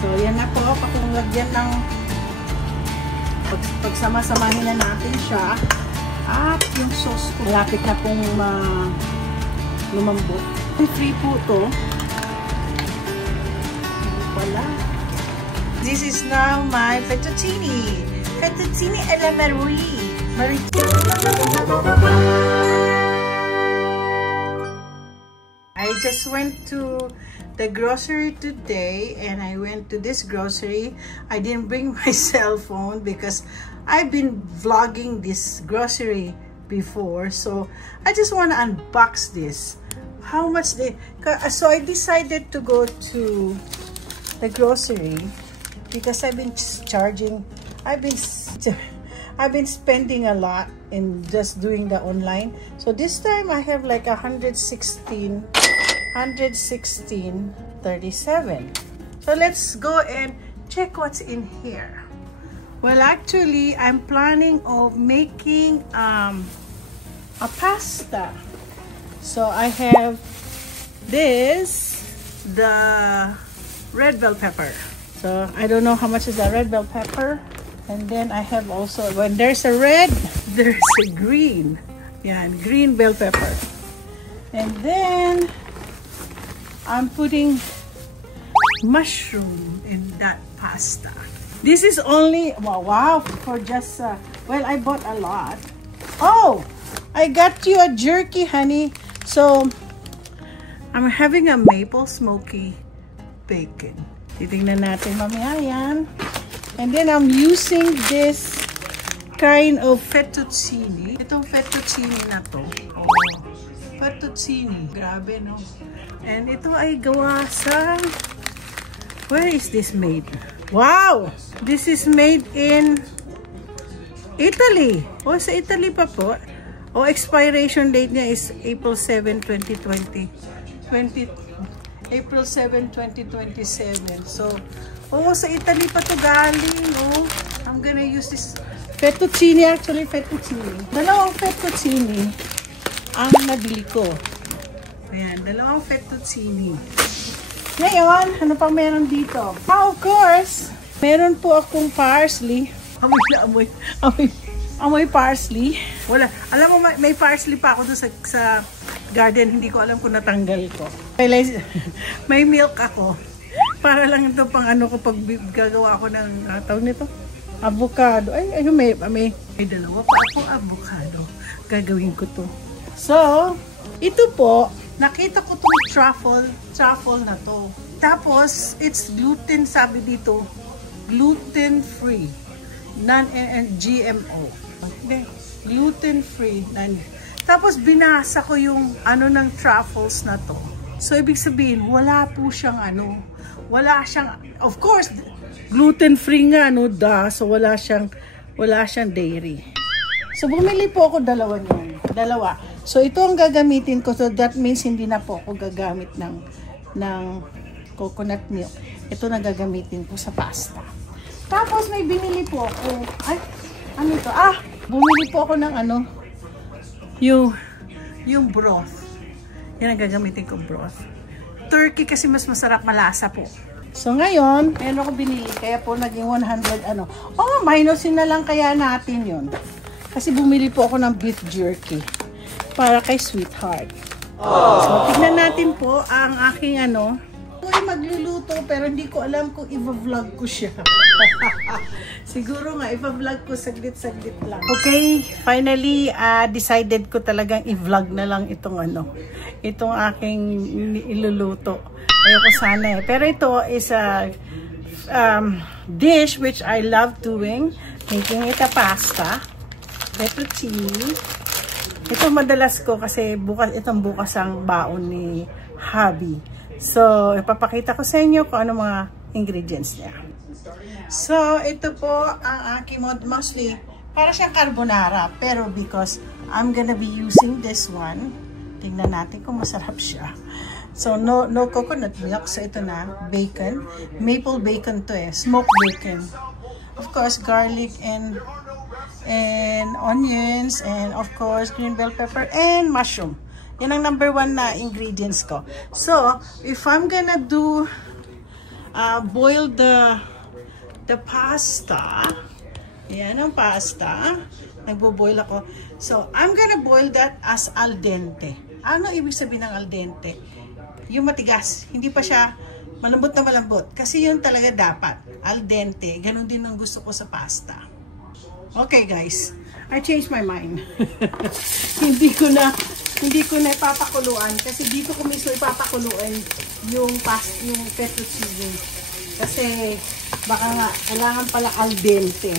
So, yan na po. Kung lagyan ng pagsama-samahin na natin siya. At yung sauce ko, malapit na pong lumambot. Free po to. Wala. This is now my fettuccine. Fettuccine alla Marie. I just went to the grocery today and I went to this grocery. I didn't bring my cell phone because I've been vlogging this grocery before, so I just want to unbox this. How much so I decided to go to the grocery because I've been spending a lot in just doing the online. So this time I have like 116.37. So let's go and check what's in here. Well, actually, I'm planning of making a pasta. So I have this, the red bell pepper. So I don't know how much is the red bell pepper. And then I have also, when there's a red, there's a green. Yeah, green bell pepper. And then I'm putting mushroom in that pasta. This is only, wow, for just, well, I bought a lot. Oh, I got you a jerky, honey. So, I'm having a maple smoky bacon. Titingnan natin mamaya yan. And then I'm using this kind of fettuccine. Itong fettuccine na to. Oh, fettuccine. Grabe, no? And ito ay gawa sa... Where is this made? Wow! This is made in Italy. Oh, sa Italy pa po. Oh, expiration date niya is April 7, 2020. April 7, 2027. So, oh, sa Italy pa to galing. Oh, I'm gonna use this fettuccine. Actually, fettuccine. Dalawang fettuccine ang nabili ko. Ayan, dalawang fettuccine. Ngayon, ano pa meron dito? Of course, meron po akong parsley. Amoy parsley. Wala. Alam mo, may parsley pa ako doon sa garden. Hindi ko alam kung natanggal ko. May milk ako. Para lang ito pang ano ko pag gagawa ako ng tawag nito. Avocado. Ay, may dalawa pa akong avocado. Gagawin ko to. So, ito po, nakita ko tong truffle na to. Tapos, it's gluten, sabi dito, gluten-free, non-GMO. Okay. Gluten-free. Tapos, binasa ko yung ano ng truffles na to. So, ibig sabihin, wala po siyang ano, wala siyang, of course, gluten-free nga, no, so wala siyang dairy. So, bumili po ako dalawa. So, ito ang gagamitin ko. So, that means hindi na po ako gagamit ng coconut milk. Ito na gagamitin ko sa pasta. Tapos, may binili po ako. Ay, ano ito? Bumili po ako ng ano, yung broth. Yan ang gagamitin ko, broth. Turkey kasi mas masarap, malasa po. So, ngayon, meron ako binili. Kaya po, naging 100, ano. Oh, minusin na lang kaya natin yun. Kasi bumili po ako ng beef jerky para kay sweetheart. So, tignan natin po ang aking ano. Ako'y magluluto pero hindi ko alam kung i-vlog ko siya. Siguro nga, i-vlog ko saglit-saglit lang. Okay, finally, decided ko talagang i-vlog na lang itong ano. Itong aking iluluto. Ayoko sana eh. Pero ito is a dish which I love doing. Making it a pasta. Fettuccine. Ito madalas ko kasi bukas ang baon ni hubby. So, ipapakita ko sa inyo kung ano mga ingredients niya. So, ito po ang aking mostly para siyang carbonara. Pero because I'm gonna be using this one, tingnan natin kung masarap siya. So, no coconut milk. So, ito na, bacon. Maple bacon to eh. Smoked bacon. Of course, garlic and onions, and of course green bell pepper and mushroom. Yan ang #1 na ingredients ko. So if I'm gonna do boil the pasta. Yan ang pasta. Nagbo-boil ako. So, I'm gonna boil that as al dente. Ano ibig sabihin ng al dente? Yung matigas. Hindi pa siya malambot na malambot. Kasi yun talaga dapat. Al dente. Ganon din ang gusto ko sa pasta. Okay guys. I changed my mind. hindi ko na ipapakuluan. Kasi dito ko mismo ipapakuluan yung fettuccine. Kasi baka nga, kailangan pala al dente.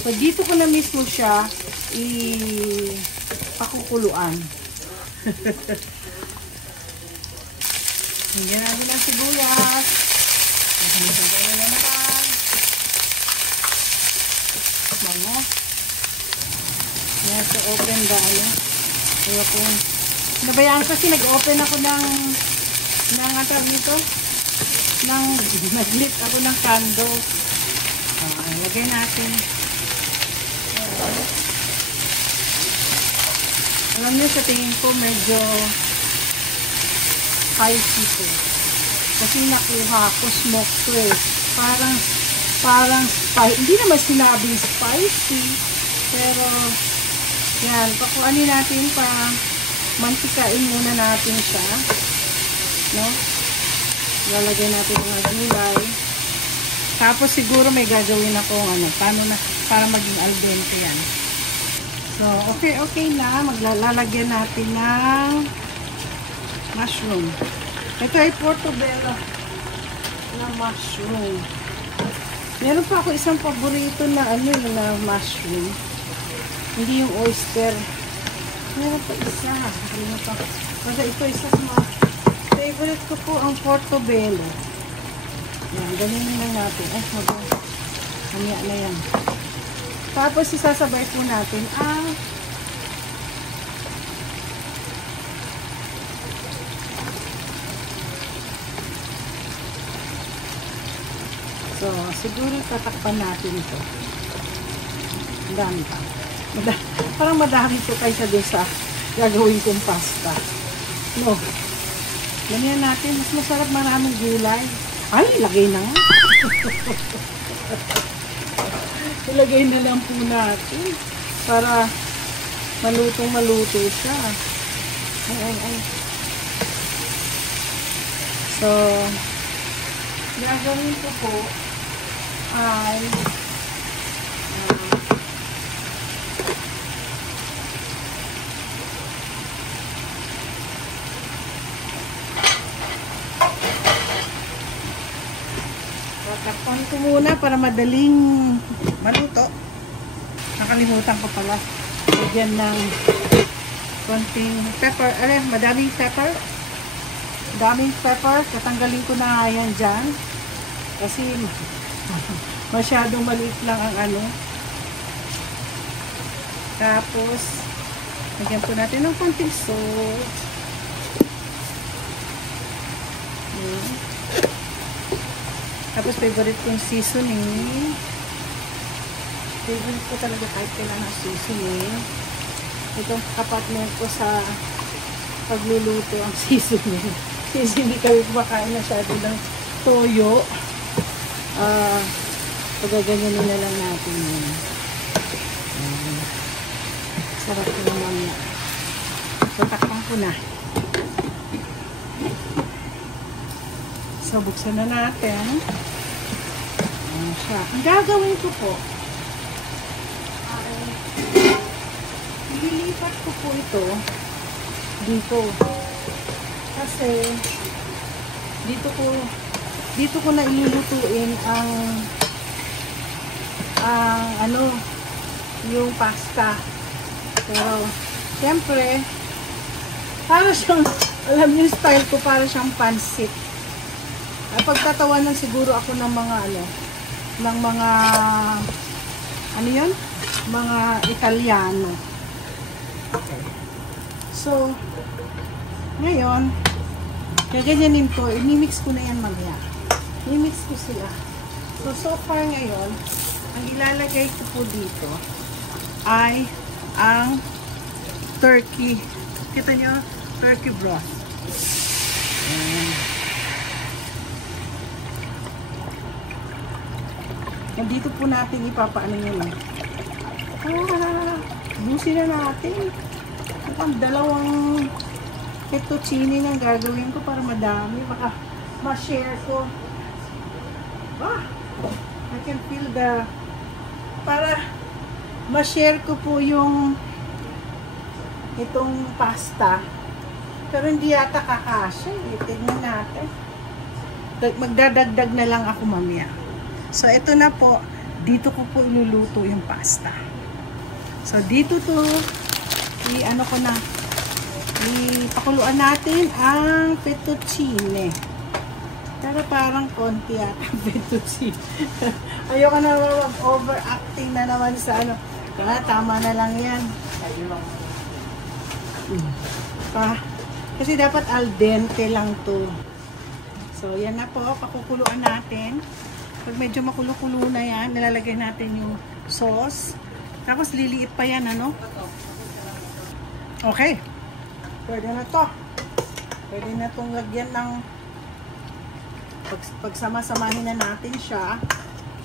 So, dito ko na mismo siya ipakukuluan. Hinggan natin ang sibuyas. Hinggan na naman. Bango. You have to open the Kaya ko, nabayaan kasi nag-open ako ng nag-lit ako ng candle. Lagay natin. Alam niyo, sa tingin ko medyo spicy po. Kasi nakuha ko smoke to eh. Parang spicy. Hindi naman sinabing spicy. Pero, yan. Pakuanin natin mantikain muna natin siya. No? Lalagyan natin mga gulay. Tapos siguro may gagawin ako para maging al dente yan. So, okay na. Maglalagyan natin ng mushroom. Ito ay portobello na mushroom. Meron pa ako isang paborito na na mushroom. Hindi yung oyster. Meron pa isa. Kasi ito isa sa mga favorite ko po ang portobello. Yan, ganyan lang natin. Hanya na yan. Tapos isasabay po natin ang so, siguro tatakpan natin ito. Ang dami pa. Parang madami ito kaysa doon sa gagawin kong pasta. No. Ganyan natin. Mas masarap, maraming gulay. Ay, ilagay na nga. Ilagay na lang po natin para malutong-maluto siya. Ay. So, gagawin ko po ay takpan ko muna para madaling maluto. Nakalimutan ko pala. Lagyan ng konting pepper. Madaming pepper. Daming pepper. Tatanggalin ko na yan dyan. Kasi masyadong maliit lang ang Tapos, lagyan po natin ng konting salt. Tapos, favorite kong seasoning. Favorite ko talaga kahit kailangan ng seasoning. Itong kapatner ko sa pagluluto ang seasoning. Kasi hindi kami kumakain masyado ng toyo. Pagaganyanin na lang natin yun. Sarap ko naman yan. So, takpan ko na. So, buksan na natin. Ayan siya. Ang gagawin ko po, ay ililipat ko po ito dito. Kasi, dito ko na ilulutuin yung pasta. Pero, siyempre, para siyang, alam niyo yung style ko, para siyang pansit. Pagtatawanan siguro ako ng mga mga Italiano. Okay. So, ngayon, gaganyanin ko, i-mix ko na yan mamaya. I-mix ko sila. So far ngayon, ang ilalagay ko po dito ay ang turkey. Kita nyo? Turkey broth. Nandito po natin ipapaano nyo lang. Busin na natin. Mukhang dalawang fettuccine ang gagawin ko para madami. Baka ma-share ko. I can feel the... Para ma-share ko po yung itong pasta. Pero hindi yata kakasya. Tignan natin. Magdadagdag na lang ako mamaya. So, ito na po. Dito ko po iluluto yung pasta. So, dito to. Ipakuluan natin ang fettuccine. Pero parang konti yata fettuccine. Ayoko na mag-overacting na naman sa ano. Tama na lang yan. Kasi dapat al dente lang to. So, yan na po. Pakukuluan natin. Pag medyo makulo-kulo na yan, nilalagay natin yung sauce. Tapos, liliit pa yan, ano? Okay. Pwede na to. Pwede na itong lagyan ng pagsama-samahin na natin siya.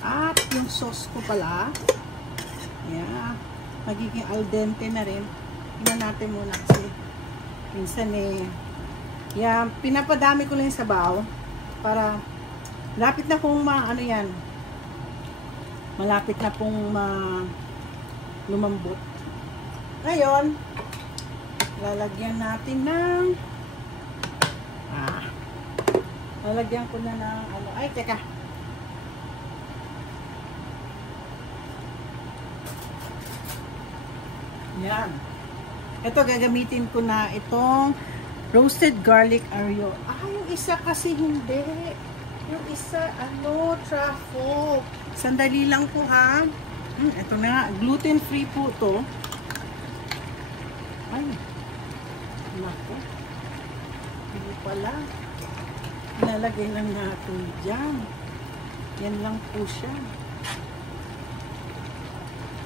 At yung sauce ko pala. Yeah. Magiging al dente na rin. Tingnan natin muna kasi minsan yeah, pinapadami ko lang yung sabaw para lapit na pong malapit na pong lumambot. Ngayon, lalagyan natin ng lalagyan ko na ng ay teka, yan. Ito gagamitin ko na itong roasted garlic aglio. Yung isa kasi hindi. Yung isa, truffle. Sandali lang po ha. Ito na nga, gluten-free po to. Ay, naku. Hindi pala. Nalagay lang natin dyan. Yan lang po siya.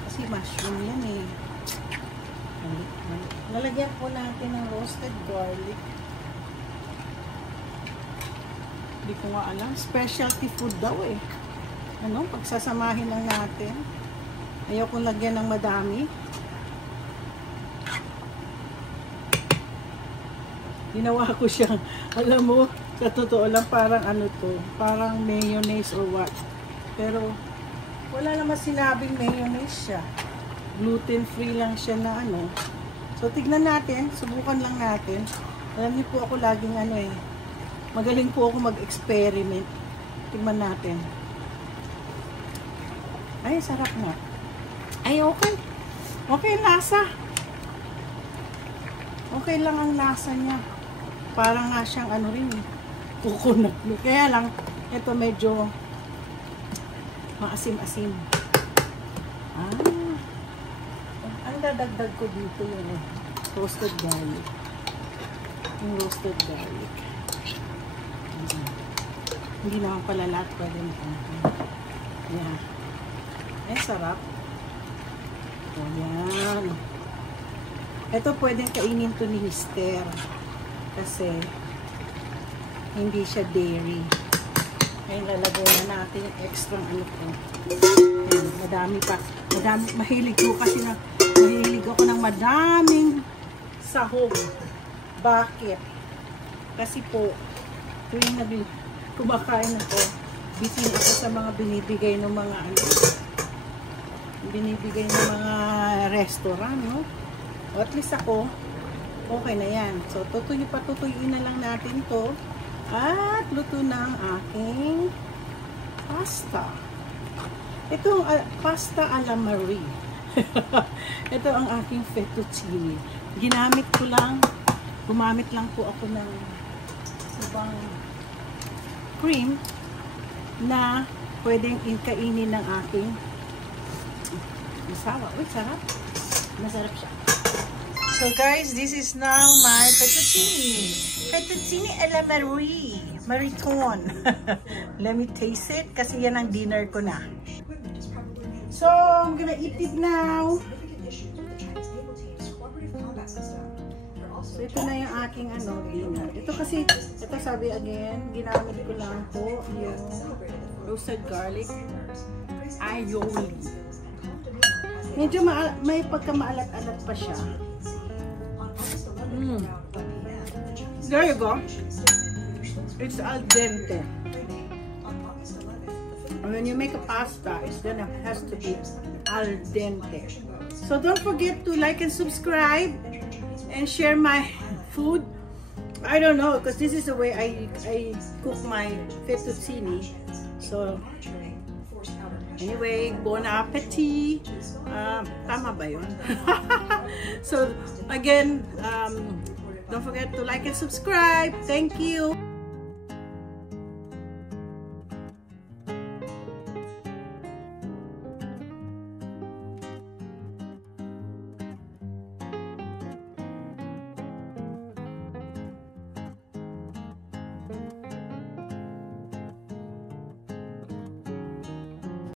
Kasi mushroom yan eh. Nalagyan po natin ng roasted garlic. Hindi ko nga alam. Specialty food daw eh. Pagsasamahin lang natin. Ayaw kong lagyan ng madami. Ginawa ko siyang, alam mo, sa totoo lang parang parang mayonnaise or what. Pero, wala naman sinabing mayonnaise siya. Gluten-free lang siya na So, tignan natin. Subukan lang natin. Alam niyo po ako laging magaling po ako mag-experiment. Tignan natin. Ay, sarap nga. Ay, okay. Okay, lasa. Okay lang ang lasa niya. Parang nga siyang coconut. Kaya lang, ito medyo maasim-asim. Ang dadagdag ko dito yung roasted garlic. Yung roasted garlic. Hindi naman pala lahat pwede mo. Yan. Ay, sarap. O, yan. Ito pwedeng kainin to ni Mister. Kasi hindi siya dairy. Ngayon lalagay na natin yung extra po. Ayan, madami pa. Mahilig ko kasi mahilig ako ng madaming sahog. Bakit? Kasi po, tuwing kumakain ako, bitin ako sa mga binibigay ng mga restaurant, no? O at least ako, okay na yan. So, patutuyuin na lang natin to. At luto na ang aking pasta. Ito ang pasta alla Marie. Ito ang aking fettuccine. Gumamit lang po ako ng ibang cream na pwedeng kainin ng aking masawa. Uy, sarap. Masarap siya. So guys, this is now my fettuccine. Fettuccine alla Marie. Mariton. Let me taste it kasi yan ang dinner ko na. So, I'm gonna eat it now. So, ito na yung aking dinner. Ito kasi, sabi again, ginamit ko lang po yung roasted garlic. aioli. Medyo may pagka-maalat-alat pa siya. There you go. It's al dente. And when you make a pasta, has to be al dente. So don't forget to like and subscribe and share my food. I don't know, because this is the way I cook my fettuccine. So anyway, bon appetit. Tama ba yun? So again, don't forget to like and subscribe. Thank you.